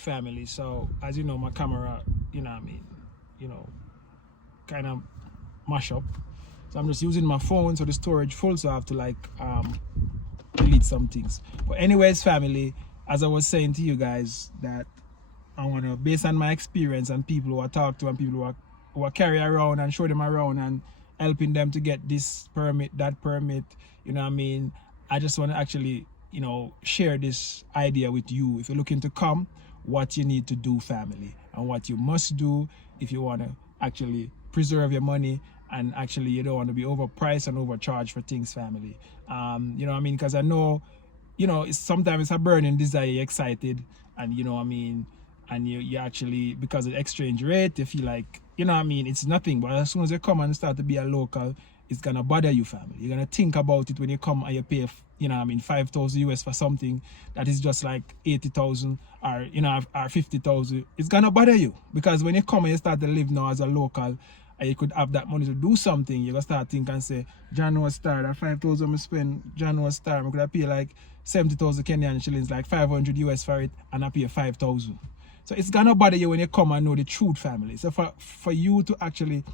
family. So as you know, my camera, kind of mash up. So I'm just using my phone, so the storage full, so I have to delete some things. But anyways, family, as I was saying to you guys, that I want to, based on my experience and people who I talk to and people who I carry around and show them around and helping them to get this permit, that permit, I just want to actually, share this idea with you. If you're looking to come, what you need to do, family, and what you must do if you want to actually preserve your money and actually you don't want to be overpriced and overcharged for things, family. Because I know, sometimes it's a burning desire, you're excited, and and you actually, because of the exchange rate, you feel like, it's nothing. But as soon as you come and start to be a local, it's gonna bother you, family. You're gonna think about it when you come and you pay 5,000 US for something that is just like 80,000 or 50,000. It's gonna bother you, because when you come and you start to live now as a local and you could have that money to do something, you're gonna start thinking and say, John was star, that 5,000 I spend, John was star, I could have pay like 70,000 Kenyan shillings, like 500 US for it, and I pay 5,000. So it's gonna bother you when you come and know the truth, family. So for you to actually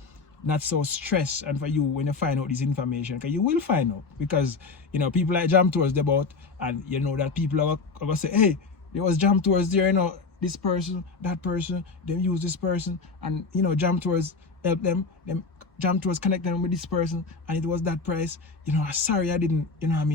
not so stressed, and for you when you find out this information, because you will find out, because people like Jam Tours about, and that people are gonna say, hey, there was Jam Tours there, this person, that person, they use this person, and Jam Tours help them Jam Tours connect them with this person, and it was that price. Sorry I didn't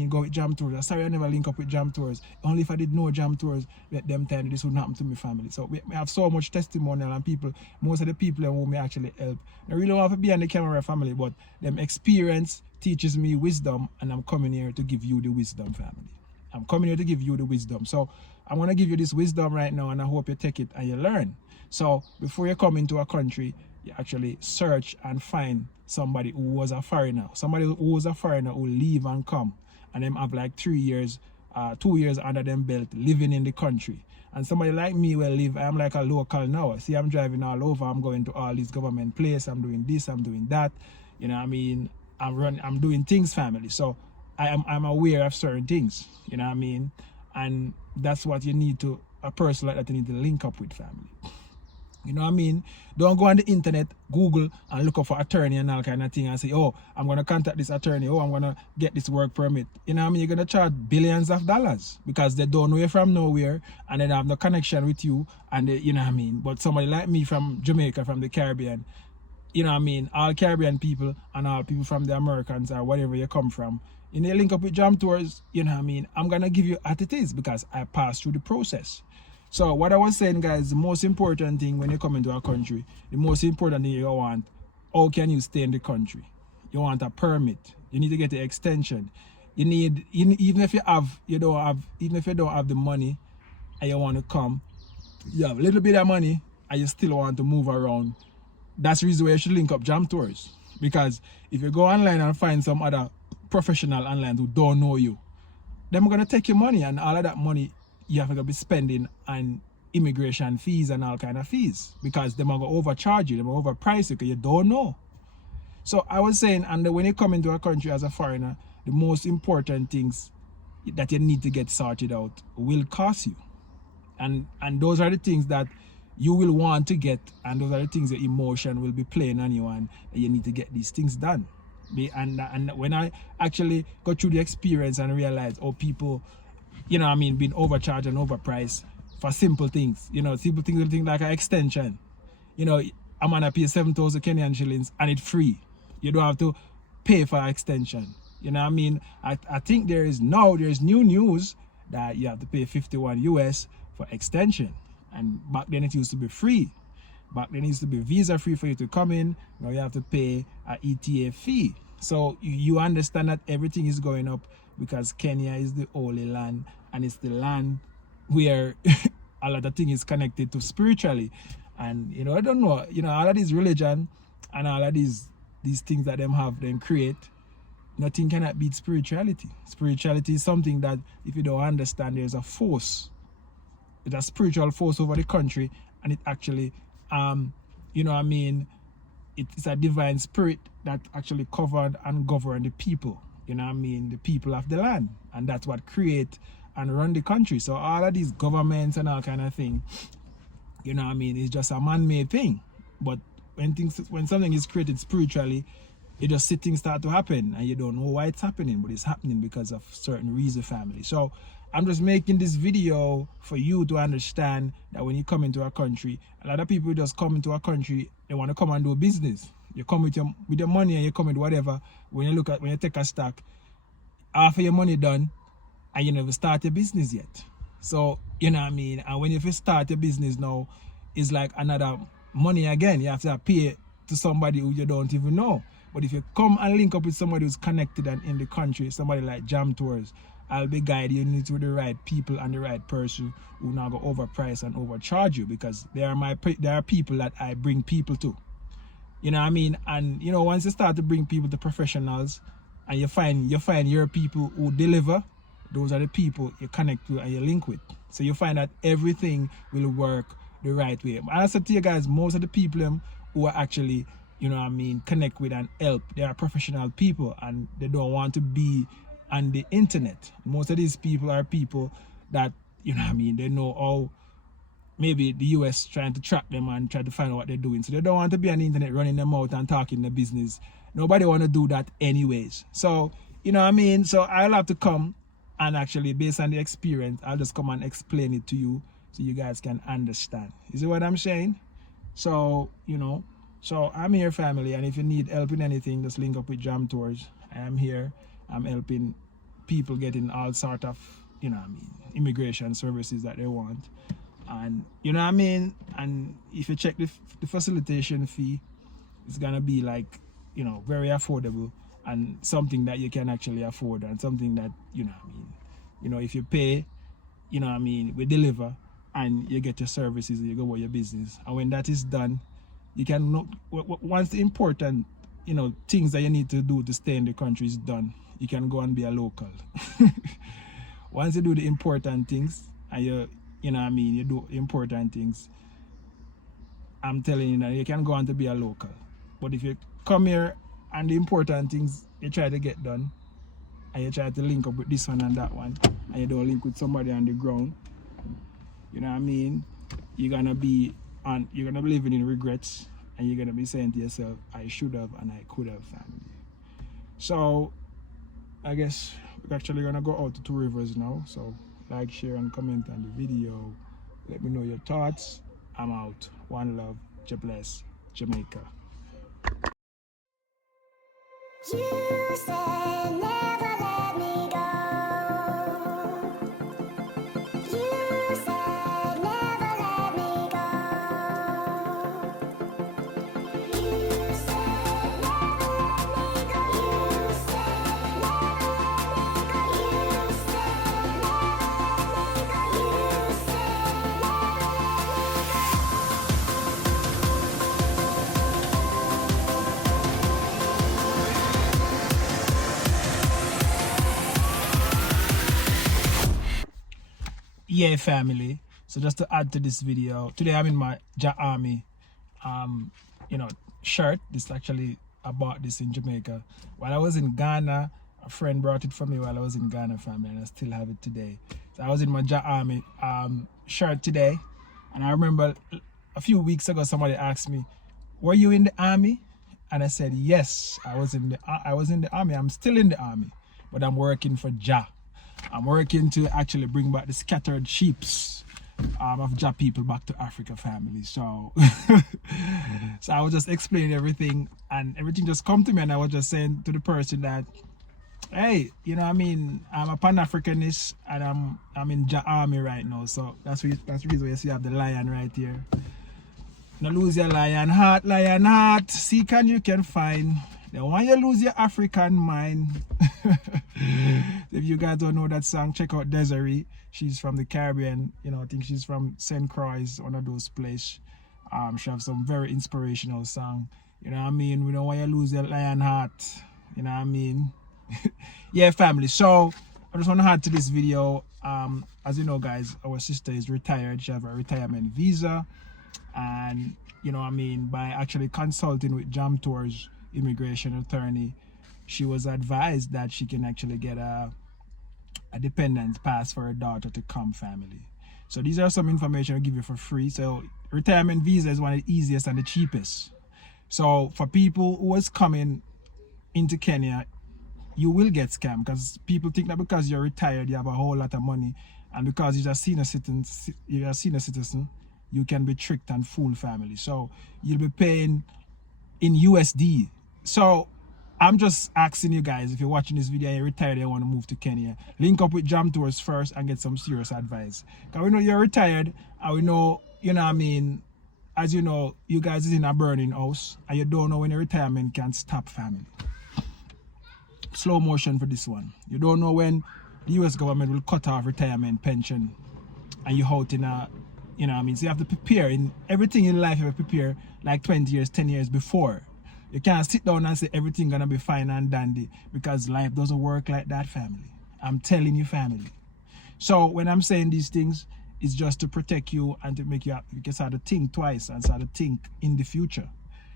go with Jam Tours. Sorry I never link up with Jam Tours. Only if I did know Jam Tours at them time this would happen to my family. So we have so much testimonial, and people, most of the people who may actually help, I really want to be on the camera, family, but them experience teaches me wisdom, and I'm coming here to give you the wisdom, family. I'm coming here to give you the wisdom. So I want to give you this wisdom right now, and I hope you take it and you learn. So before you come into a country, you actually search and find somebody who was a foreigner, who leave and come, and them have like 3 years, 2 years under them belt living in the country. And somebody like me will live, I'm like a local now. See, I'm driving all over, I'm going to all these government places, I'm doing this, I'm doing that. I'm doing things, family. So I'm aware of certain things, and that's what you need to, a person like that, you need to link up with, family. Don't go on the internet, Google, and look up for attorney and all kind of thing and say, oh, I'm going to contact this attorney, oh, I'm going to get this work permit. You're going to charge billions of dollars, because they don't know you from nowhere, and they don't have no connection with you, and they, But somebody like me from Jamaica, from the Caribbean, all Caribbean people and all people from the Americans or whatever you come from, you link up with Jam Tours, I'm going to give you what it is, because I passed through the process. So what I was saying, guys, the most important thing when you come into a country, the most important thing you want, how can you stay in the country? You want a permit. You need to get the extension. You need, even if you don't have the money and you want to come, you have a little bit of money and you still want to move around. That's the reason why you should link up Jam Tours. Because if you go online and find some other professional online who don't know you, they're going to take your money, and all of that money you have to be spending on immigration fees and all kind of fees, because they're going to overcharge you, they're going to overprice you, because you don't know. So I was saying, and when you come into a country as a foreigner, the most important things that you need to get sorted out will cost you. And those are the things that you will want to get, and those are the things that emotion will be playing on you, and you need to get these things done. And when I actually got through the experience and realized, oh, people, being overcharged and overpriced for simple things, simple things like an extension. I'm gonna pay 7,000 Kenyan shillings and it's free. You don't have to pay for an extension. I think there's new news that you have to pay 51 US for extension. And back then it used to be free. Back then it used to be visa free for you to come in. Now you have to pay an ETA fee. So you understand that everything is going up, because Kenya is the holy land, and it's the land where a lot of things is connected to spiritually. And I don't know, all of this religion and all of these things that them create, nothing cannot beat spirituality. Spirituality is something that, if you don't understand, there's a force. There's a spiritual force over the country, and it actually it's a divine spirit that actually covered and governed the people, the people of the land. And that's what create and run the country. So all of these governments and all kind of thing, you know what I mean, it's just a man-made thing. But when something is created spiritually, you just see things start to happen and you don't know why it's happening, but it's happening because of certain reason, family. So I'm just making this video for you to understand that when you come into a country, a lot of people just come into a country, they want to come and do business. You come with your money and you come with whatever. When you take a stock, half of your money done and you never start your business yet. So, you know what I mean? And when you first start your business now, it's like another money again. You have to pay to somebody who you don't even know. But if you come and link up with somebody who's connected and in the country, somebody like Jam Tours, I'll be guiding you to the right people and the right person who not go overprice and overcharge you, because there are people that I bring people to. You know what I mean? And you know, once you start to bring people to professionals and you find your people who deliver, those are the people you connect with and you link with. So you find that everything will work the right way. And I said to you guys, most of the people who are actually, you know what I mean, connect with and help, they are professional people and they don't want to be on the internet. Most of these people are people that, you know what I mean, they know how maybe the US trying to track them and try to find out what they're doing. So they don't want to be on the internet running them out and talking the business. Nobody want to do that anyways. So, you know what I mean? So I'll have to come and actually, based on the experience, I'll just come and explain it to you so you guys can understand. You see what I'm saying? So, you know, so I'm here, family, and if you need help in anything, just link up with Jam Tours. I am here. I'm helping people getting all sort of, you know what I mean, immigration services that they want. And you know what I mean, and if you check the facilitation fee, it's gonna be like, you know, very affordable and something that you can actually afford, and something that, you know what I mean, you know, if you pay, you know what I mean, we deliver and you get your services and you go about your business. And when that is done, you can know, once the important, you know, things that you need to do to stay in the country is done, you can go and be a local. Once you do the important things and you know what I mean, you do important things, I'm telling you now, you can go on to be a local. But if you come here and the important things you try to get done, and you try to link up with this one and that one, and you don't link with somebody on the ground, you know what I mean, you're gonna be living in regrets, and you're gonna be saying to yourself, I should have and I could have, family. So I guess we're actually gonna go out to Two Rivers now. So like, share and comment on the video. Let me know your thoughts. I'm out. One love. God bless. Jamaica. You said never let me go. You said never let me go. You said never let me go. You said never let me go. You said never let me go. You said Yeah, family. So just to add to this video, today I'm in my Ja Army you know, shirt. This actually, I bought this in Jamaica while I was in Ghana. A friend brought it for me while I was in Ghana, family, and I still have it today. So I was in my Ja Army shirt today, and I remember a few weeks ago somebody asked me, were you in the army? And I said, yes, I was in the army. I'm still in the army, but I'm working for Ja. I'm working to actually bring back the scattered sheeps of Ja people back to Africa, family. So so I was just explaining everything, and everything just come to me, and I was just saying to the person that, hey, you know what I mean, I'm a Pan-Africanist, and I'm in Ja Army right now. So that's the reason why you see I have the lion right here. No lose your lion heart, lion heart. Seek and you can find. Then when you lose your African mind. If you guys don't know that song, check out Desiree. She's from the Caribbean. You know, I think she's from St. Croix, one of those places. She has some very inspirational song. You know what I mean? We don't want you to lose your lion heart. You know what I mean? Yeah, family. So I just want to add to this video. As you know, guys, our sister is retired. She has a retirement visa. And you know what I mean, by actually consulting with Jam Tours immigration attorney, she was advised that she can actually get a a dependent pass for a daughter to come, family. So these are some information I'll give you for free. So retirement visa is one of the easiest and the cheapest. So for people who is coming into Kenya, you will get scammed because people think that because you're retired, you have a whole lot of money, and because you're a senior citizen, you can be tricked and fool family. So you'll be paying in USD. So I'm just asking you guys, if you're watching this video and you're retired and you want to move to Kenya, link up with Jam Tours first and get some serious advice. Because we know you're retired, and we know, you know what I mean, as you know, you guys is in a burning house and you don't know when your retirement can stop, family. Slow motion for this one. You don't know when the US government will cut off retirement pension and you out in a, you know what I mean, so you have to prepare. In everything in life you have to prepare like 20 years, 10 years before. You can't sit down and say everything gonna be fine and dandy, because life doesn't work like that, family. I'm telling you, family. So when I'm saying these things, it's just to protect you and to make you can start to think twice and start to think in the future.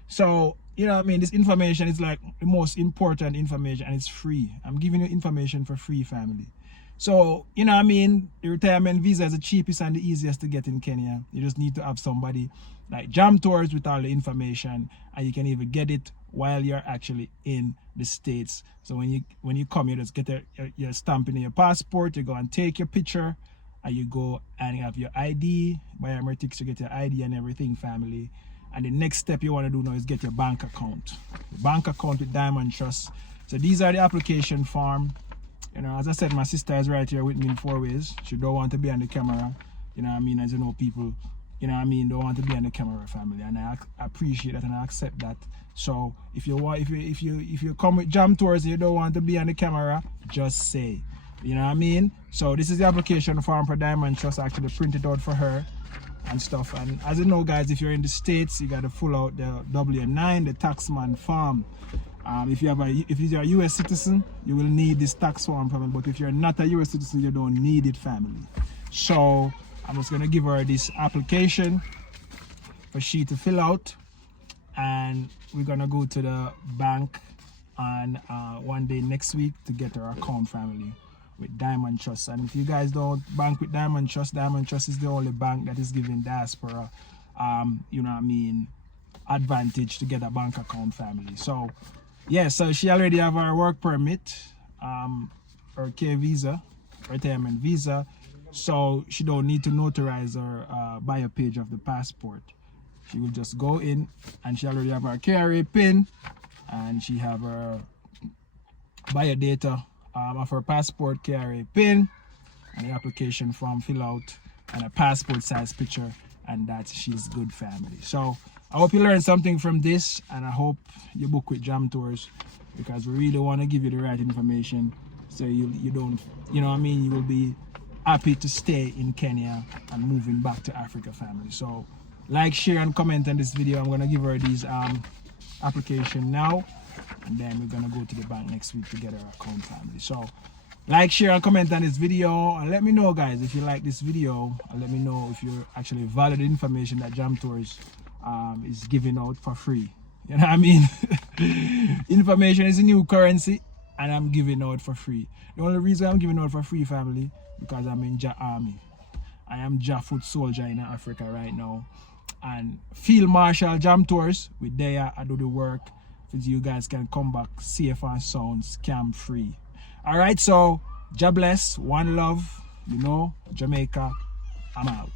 So, you know what I mean, this information is like the most important information, and it's free. I'm giving you information for free, family. So, you know what I mean, the retirement visa is the cheapest and the easiest to get in Kenya. You just need to have somebody like Jam Tours with all the information, and you can even get it while you're actually in the States. So when you come, you just get your stamp in your passport, you go and take your picture, and you go and you have your ID, biometrics, you get your ID and everything, family. And the next step you want to do now is get your bank account. The bank account with Diamond Trust. So these are the application form. You know, as I said, my sister is right here with me in 4 ways. She don't want to be on the camera. You know what I mean? As you know, people, you know what I mean, don't want to be on the camera, family. And I appreciate that and I accept that. So if you want, if you come with Jam Tours and you don't want to be on the camera, just say. You know what I mean? So this is the application form for Diamond Trust. I actually printed out for her and stuff. And as you know, guys, if you're in the States, you got to fill out the W9, the taxman form. If you're a US citizen, you will need this tax form from it. But if you're not a US citizen, you don't need it, family. So I'm just gonna give her this application for she to fill out, and we're gonna go to the bank on one day next week to get her account, family, with Diamond Trust. And if you guys don't bank with Diamond Trust is the only bank that is giving diaspora, you know what I mean, advantage to get a bank account, family. So yeah, so she already have her work permit, her K visa, retirement visa, so she don't need to notarize her bio page of the passport. She will just go in, and she already have her KRA pin, and she have her bio data of her passport KRA pin, and the application form fill out, and a passport size picture, and that she's good, family. So I hope you learned something from this, and I hope you book with Jam Tours, because we really want to give you the right information, so you don't, you know what I mean, you will be happy to stay in Kenya and moving back to Africa, family. So like, share, and comment on this video. I'm going to give her these application now, and then we're going to go to the bank next week to get her account, family. So like, share, and comment on this video, and let me know, guys, if you like this video, and let me know if you're actually valid information that Jam Tours is giving out for free. You know what I mean? Information is a new currency, and I'm giving out for free. The only reason I'm giving out for free, family, because I'm in Ja Army. I am Ja foot soldier in Africa right now, and Field Marshal Jam Tours, with there I do the work so you guys can come back safe and sound, scam free. All right, so Ja bless, one love, you know, Jamaica, I'm out.